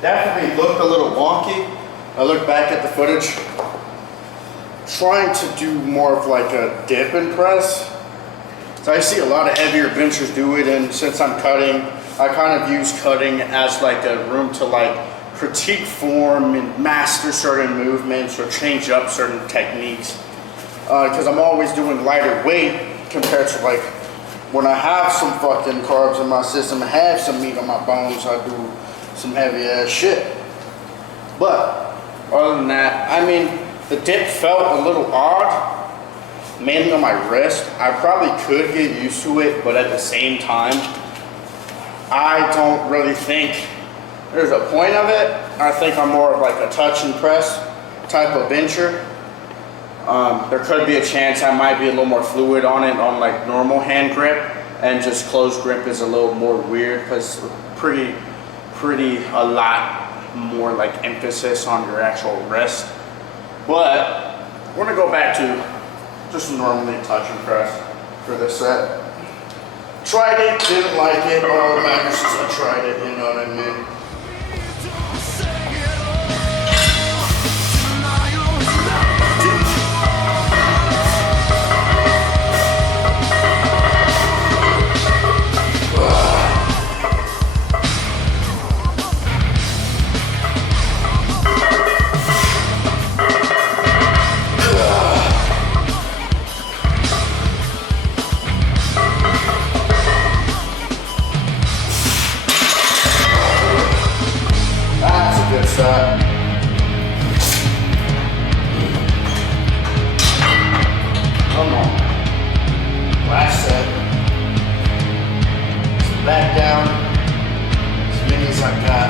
Definitely looked a little wonky. I look back at the footage. Trying to do more of like a dip and press. So I see a lot of heavier benchers do it, and since I'm cutting, I kind of use cutting as like a room to like critique form and master certain movements or change up certain techniques. Because I'm always doing lighter weight compared to like when I have some fucking carbs in my system, I have some meat on my bones, I do some heavy ass shit. But other than that, I mean, the dip felt a little odd, mainly on my wrist. I probably could get used to it, but at the same time, I don't really think there's a point of it. I think I'm more of like a touch and press type of bencher. There could be a chance I might be a little more fluid on it on like normal hand grip, and just closed grip is a little more weird because pretty a lot more like emphasis on your actual wrist. But we're gonna go back to just normally touch and press for this set. Tried it, didn't like it. All that matters is I tried it, you know what I mean? Come on. Last set. So back down. As many as I got.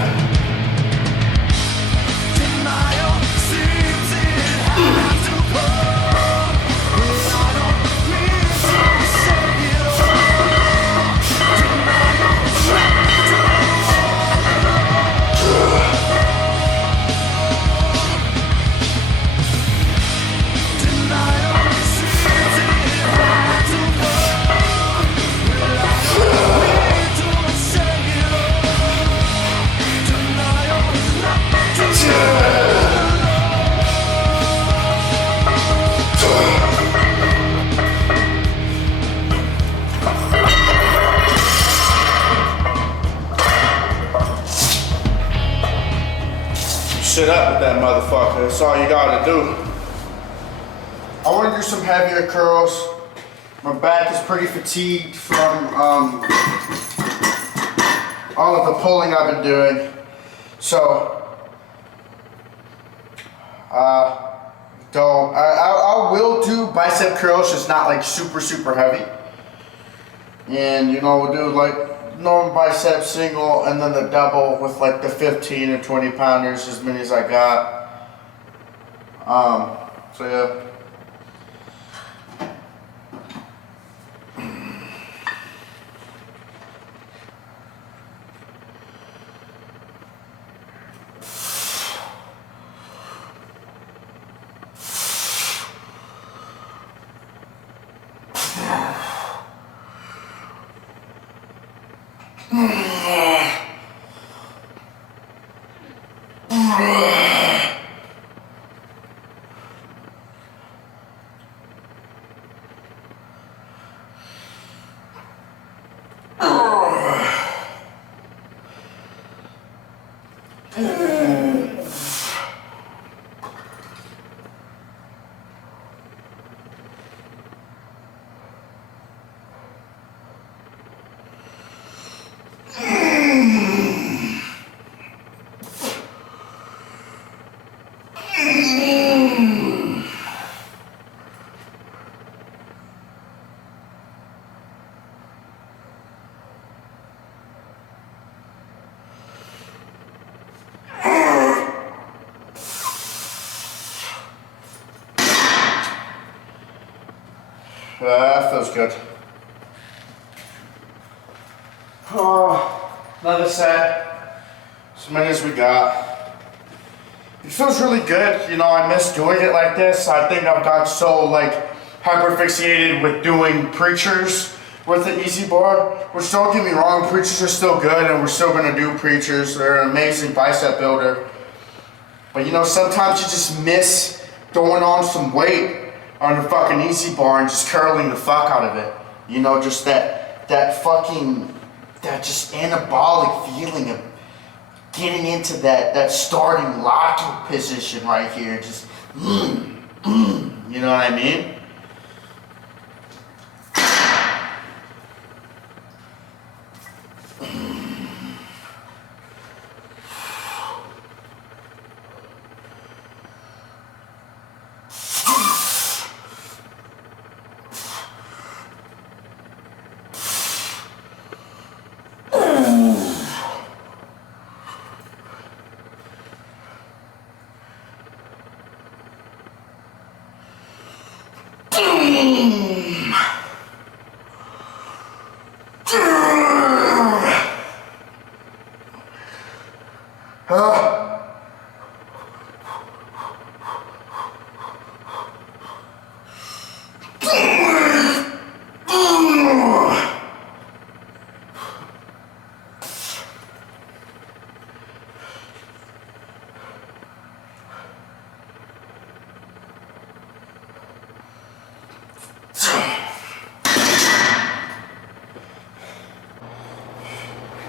Sit up with that motherfucker. That's all you gotta do. I want to do some heavier curls. My back is pretty fatigued from all of the pulling I've been doing. So I will do bicep curls, just not like super heavy. And you know, we'll do like normal bicep single and then the double with like the 15 or 20 pounders, as many as I got. So yeah. That feels good. Oh, another set. As many as we got. It feels really good. You know, I miss doing it like this. I think I've got so like hyper fixated with doing preachers with the easy bar, which don't get me wrong, preachers are still good and we're still gonna do preachers. They're an amazing bicep builder. But you know, sometimes you just miss throwing on some weight on the fucking easy bar and just curling the fuck out of it. You know, just that just anabolic feeling of getting into that starting locking position right here. Just, you know what I mean?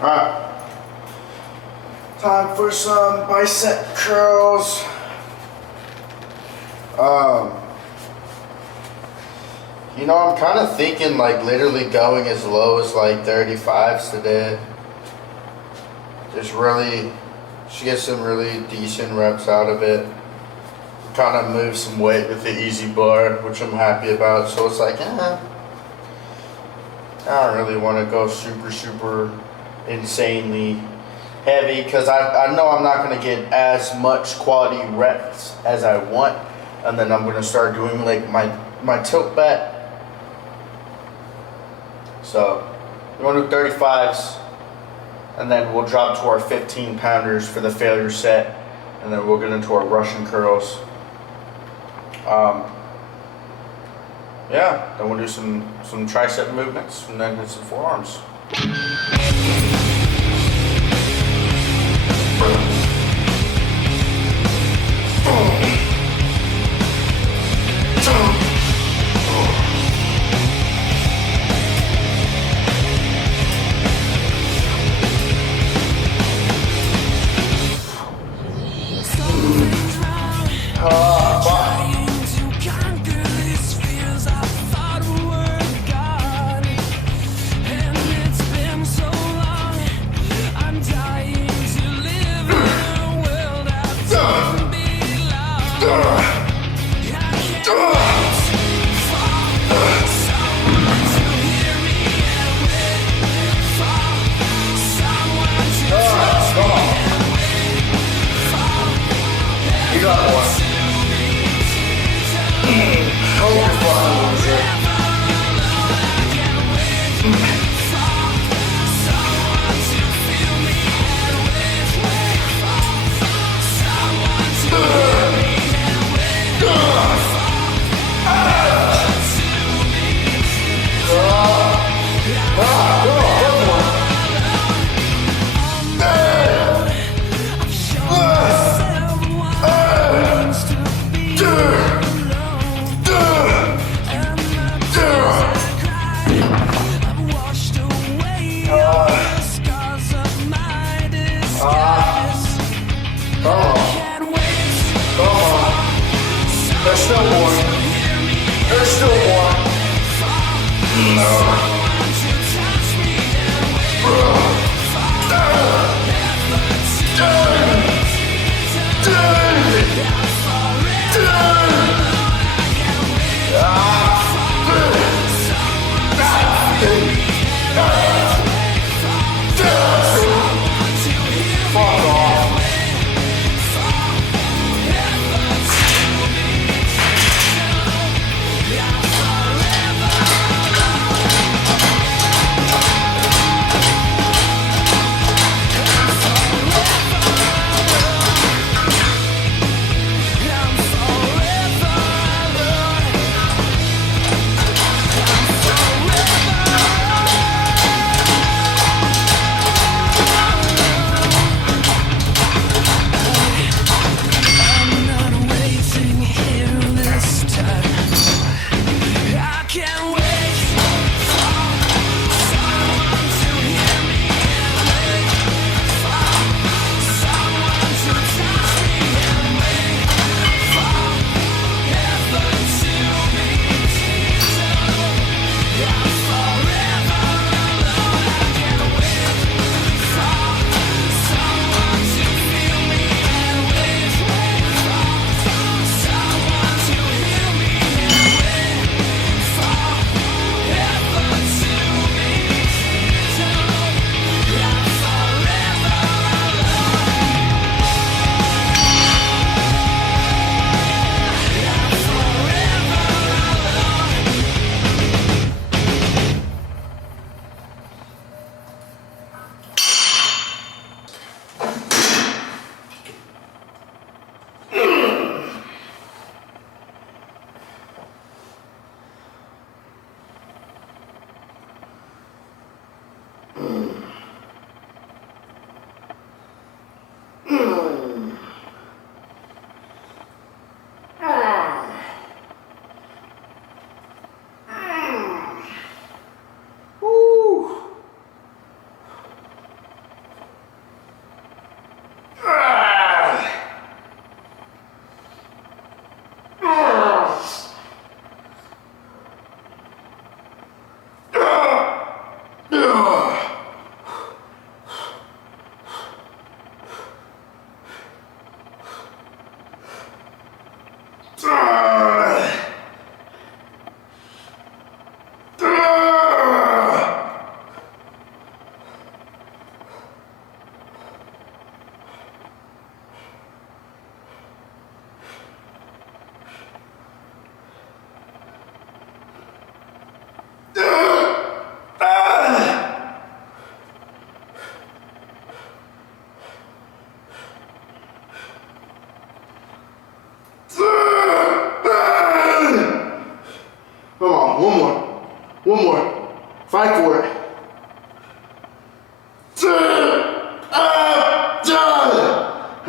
Alright, time for some bicep curls. You know, I'm kind of thinking like literally going as low as like 35s today. Just really, should get some really decent reps out of it. Kind of move some weight with the easy bar, which I'm happy about. So it's like, I don't really want to go super insanely heavy because I know I'm not going to get as much quality reps as I want, and then I'm going to start doing like my tilt back. So we want to do 35s, and then we'll drop to our 15 pounders for the failure set, and then we'll get into our Russian curls. Yeah, then we'll do some tricep movements and then hit some forearms.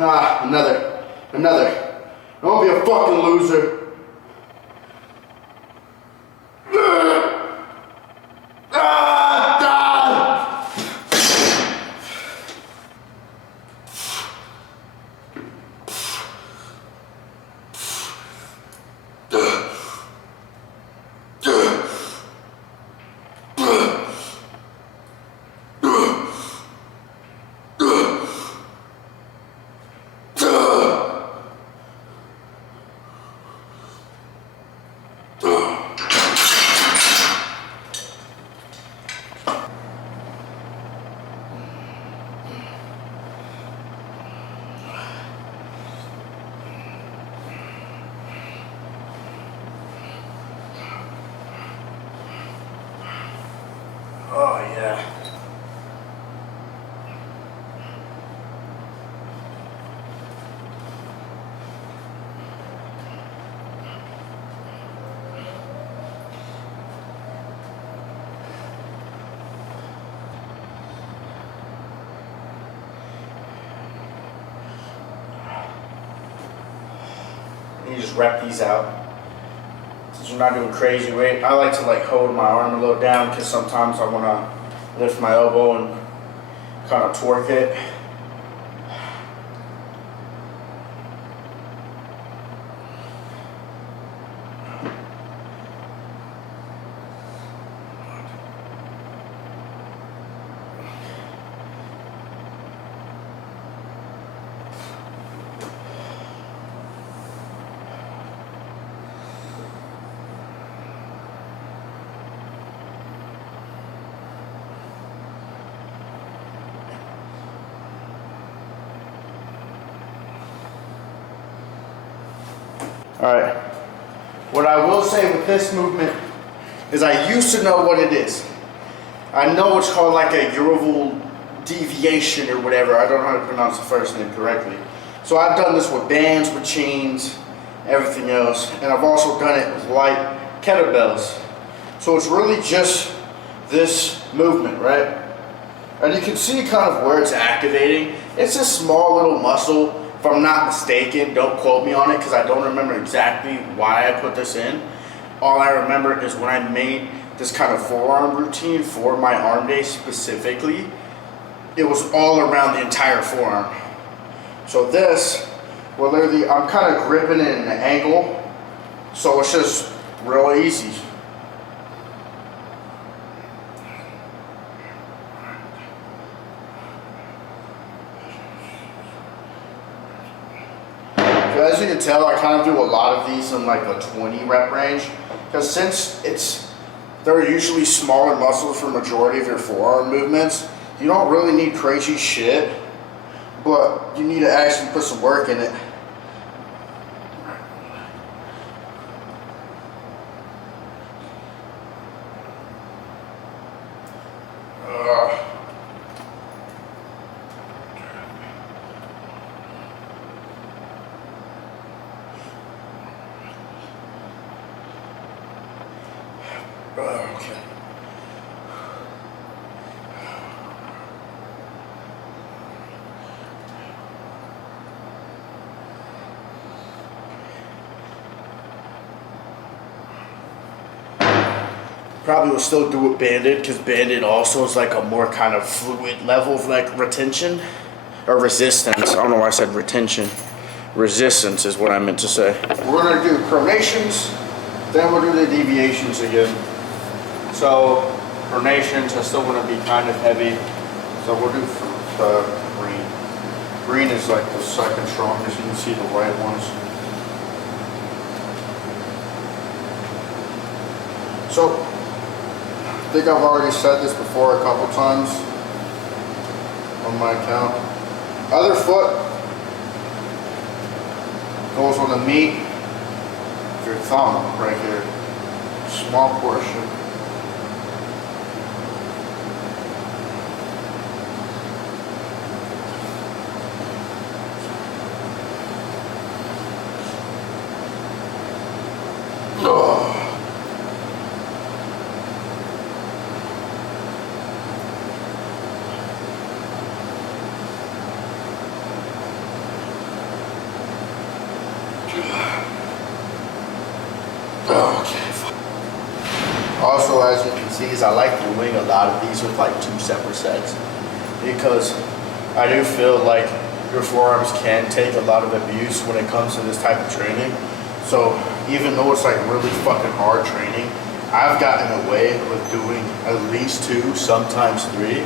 Ah, another. Don't be a fucking loser. Oh yeah. You just rep these out. Since you're not doing crazy weight, I like to like hold my arm a little down because sometimes I want to lift my elbow and kind of torque it. All right. What I will say with this movement is I used to know what it is. I know it's called like a Euroval deviation or whatever. I don't know how to pronounce the first name correctly. So I've done this with bands, with chains, everything else. And I've also done it with light kettlebells. So it's really just this movement, right? And you can see kind of where it's activating. It's a small little muscle. If I'm not mistaken, don't quote me on it because I don't remember exactly why I put this in. All I remember is when I made this kind of forearm routine for my arm day specifically, it was all around the entire forearm. So this, well, literally, I'm kind of gripping it in an angle, so it's just real easy. As you can tell, I kind of do a lot of these in like a 20 rep range, because since they're usually smaller muscles for majority of your forearm movements, you don't really need crazy shit, but you need to actually put some work in it. Okay. Probably will still do it banded because banded also is like a more kind of fluid level of like retention or resistance. I don't know why I said retention. Resistance is what I meant to say. We're gonna do pronations, then we'll do the deviations again. So pronations are still gonna be kind of heavy. So we'll do the green. Green is like the second strongest. You can see the white ones. So I think I've already said this before a couple times on my account. Other foot goes on the meat of your thumb right here. Small portion. Okay. Also, as you can see, is I like doing a lot of these with like 2 separate sets because I do feel like your forearms can take a lot of abuse when it comes to this type of training. So even though it's like really fucking hard training, I've gotten away with doing at least 2, sometimes 3.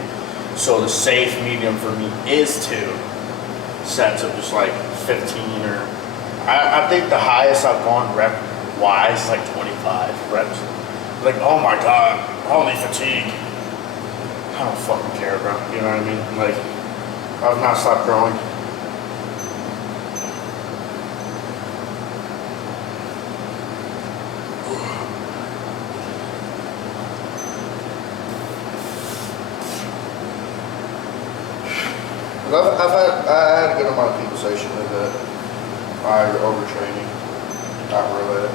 So the safe medium for me is 2 sets of just like 15 or I think the highest I've gone rep wise is like 25 reps. Like, oh my god, holy fatigue. I don't fucking care, bro. You know what I mean? Like, I've not stopped growing. I had a good amount of people say shit like that. You're overtraining. Not really.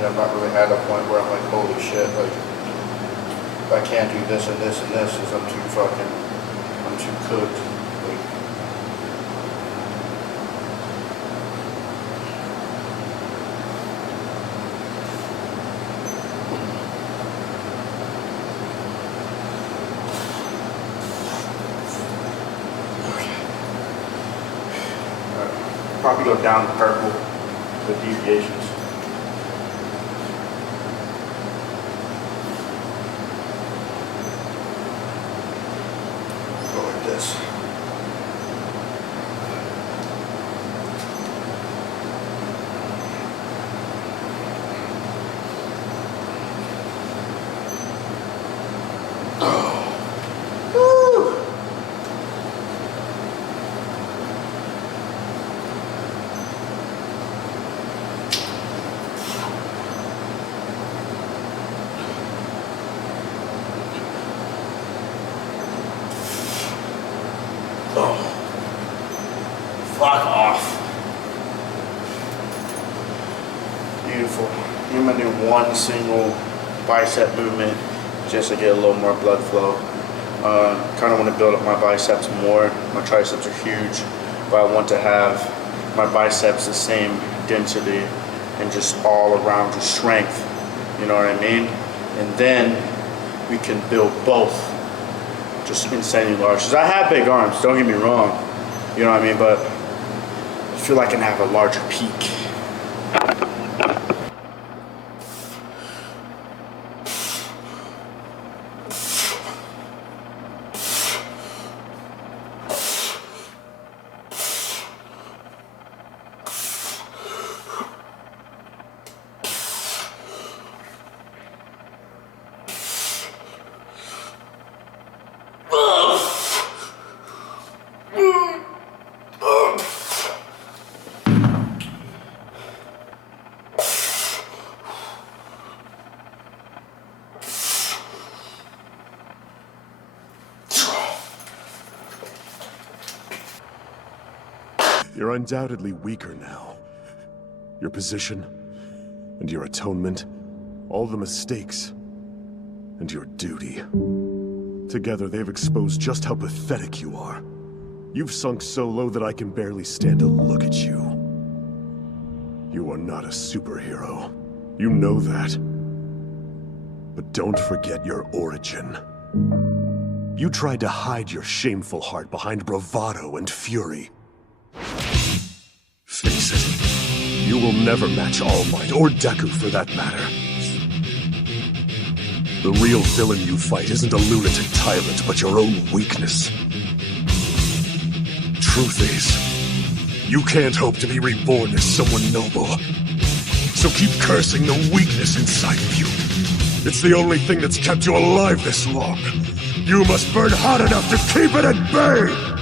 I've not really had a point where I'm like, holy shit, like, if I can't do this and this and this, is I'm too cooked. Like, probably go down to purple with deviations. Go like this. Oh, fuck off. Beautiful. I'm gonna do one single bicep movement just to get a little more blood flow. Kind of want to build up my biceps more. My triceps are huge, but I want to have my biceps the same density and just all around just strength. You know what I mean? And then we can build both. Just insanely large. Because I have big arms, don't get me wrong. You know what I mean? But I feel like I can have a larger peak. You're undoubtedly weaker now. Your position, and your atonement, all the mistakes, and your duty. Together, they've exposed just how pathetic you are. You've sunk so low that I can barely stand to look at you. You are not a superhero. You know that. But don't forget your origin. You tried to hide your shameful heart behind bravado and fury. Face it, you will never match All Might, or Deku for that matter. The real villain you fight isn't a lunatic tyrant, but your own weakness. Truth is, you can't hope to be reborn as someone noble. So keep cursing the weakness inside of you. It's the only thing that's kept you alive this long. You must burn hot enough to keep it at bay!